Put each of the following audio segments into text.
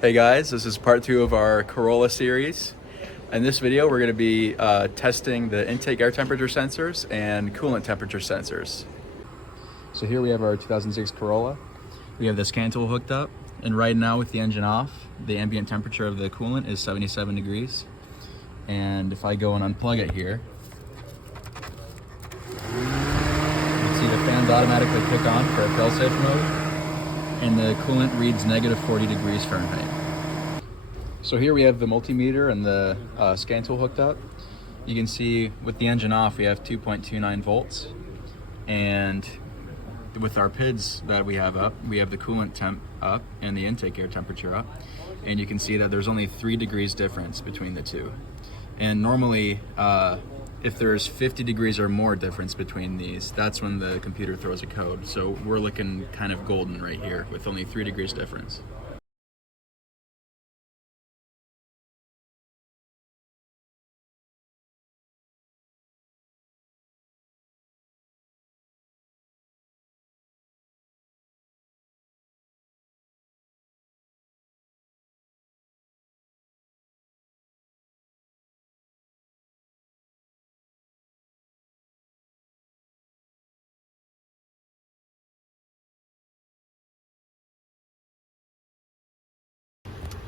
Hey guys, this is part 2 of our Corolla series. In this video, we're going to be testing the intake air temperature sensors and coolant temperature sensors. So here we have our 2006 Corolla. We have the scan tool hooked up, and right now with the engine off, the ambient temperature of the coolant is 77 degrees. And if I go and unplug it here, you can see the fans automatically kick on for a fail-safe mode, and the coolant reads negative 40 degrees Fahrenheit. So here we have the multimeter and the scan tool hooked up. You can see with the engine off, we have 2.29 volts. And with our PIDs that we have up, we have the coolant temp up and the intake air temperature up. And you can see that there's only 3 degrees difference between the two. And normally, if there's 50 degrees or more difference between these, that's when the computer throws a code. So we're looking kind of golden right here with only 3 degrees difference.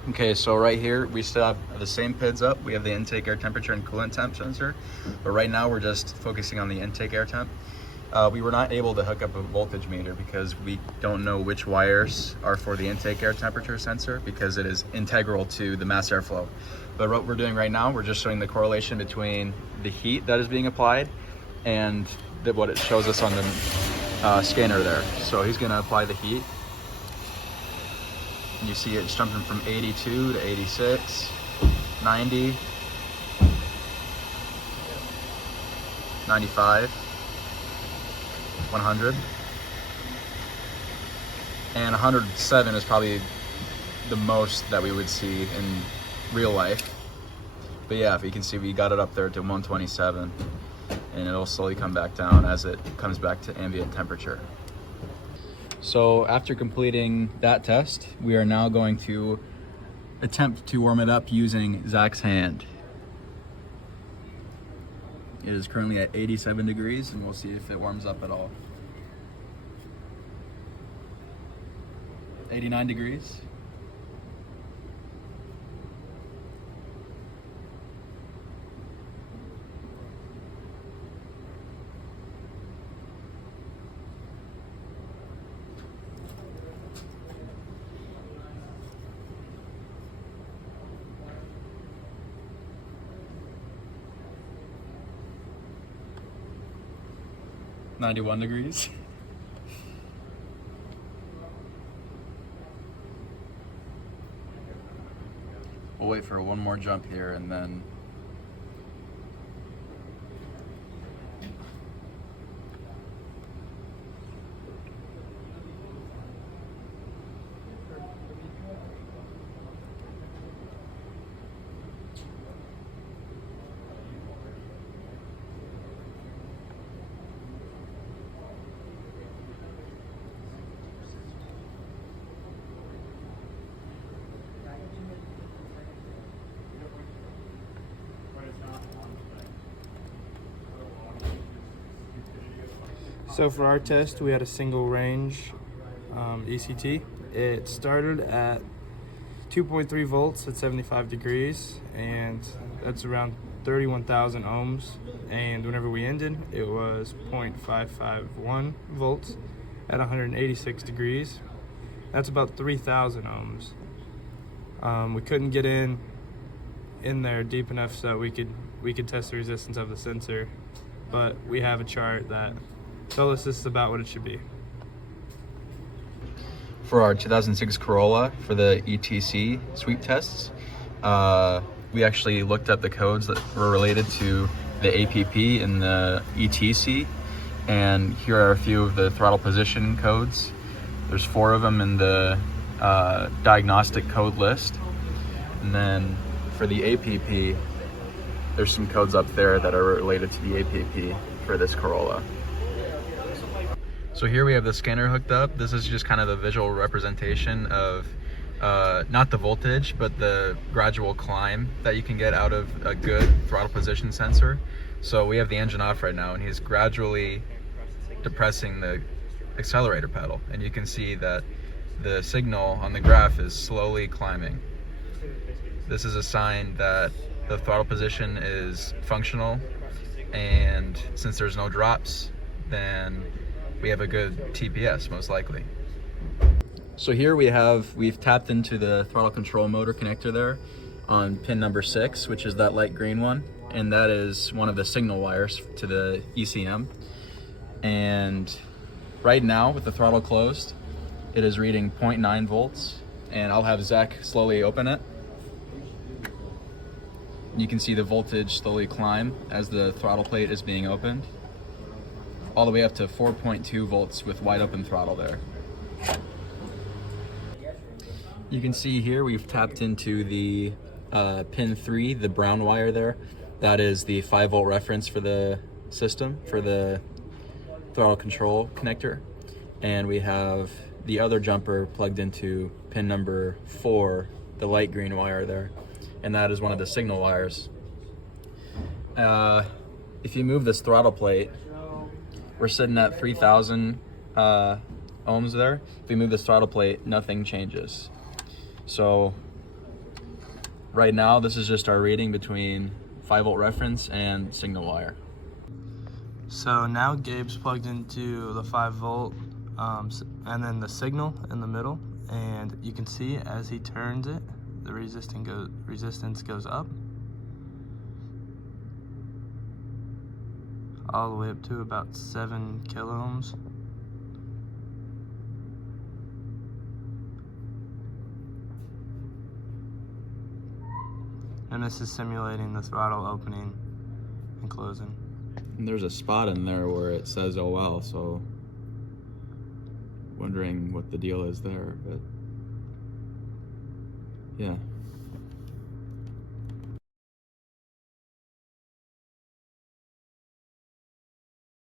Okay, so right here, we still have the same PIDs up. We have the intake air temperature and coolant temp sensor, but right now we're just focusing on the intake air temp. We were not able to hook up a voltage meter because we don't know which wires are for the intake air temperature sensor because it is integral to the mass airflow. But what we're doing right now, we're just showing the correlation between the heat that is being applied and what it shows us on the scanner there. So he's gonna apply the heat. You see it's jumping from 82 to 86, 90, 95, 100, and 107 is probably the most that we would see in real life. But yeah, if you can see, we got it up there to 127, and it'll slowly come back down as it comes back to ambient temperature. So after completing that test, we are now going to attempt to warm it up using Zach's hand. It is currently at 87 degrees, and we'll see if it warms up at all. 89 degrees. $91 degrees. We'll wait for one more jump here and then So for our test, we had a single range ECT. It started at 2.3 volts at 75 degrees, and that's around 31,000 ohms. And whenever we ended, it was 0.551 volts at 186 degrees. That's about 3,000 ohms. We couldn't get in there deep enough so that we could test the resistance of the sensor, but we have a chart that tells us this is about what it should be. for our 2006 Corolla, for the ETC sweep tests, we actually looked up the codes that were related to the APP and the ETC, and here are a few of the throttle position codes. There's 4 of them in the diagnostic code list, and then for the APP, there's some codes up there that are related to the APP for this Corolla. So here we have the scanner hooked up. This is just kind of a visual representation of not the voltage, but the gradual climb that you can get out of a good throttle position sensor. So we have the engine off right now, and he's gradually depressing the accelerator pedal, and you can see that the signal on the graph is slowly climbing. This is a sign that the throttle position is functional, and since there's no drops, then we have a good TPS most likely. So here we've tapped into the throttle control motor connector there on pin number 6, which is that light green one, and that is one of the signal wires to the ECM. And right now, with the throttle closed, it is reading 0.9 volts, and I'll have Zach slowly open it. You can see the voltage slowly climb as the throttle plate is being opened, all the way up to 4.2 volts with wide open throttle there. You can see here we've tapped into the pin 3, the brown wire there. That is the 5 volt reference for the system, for the throttle control connector. And we have the other jumper plugged into pin number 4, the light green wire there. And that is one of the signal wires. If you move this throttle plate, we're sitting at 3,000 ohms there. If we move this throttle plate, nothing changes. So right now, this is just our reading between 5 volt reference and signal wire. So now Gabe's plugged into the 5 volt and then the signal in the middle, and you can see as he turns it, the resistance goes up all the way up to about 7 kiloohms. And this is simulating the throttle opening and closing. And there's a spot in there where it says OL, so wondering what the deal is there, but yeah.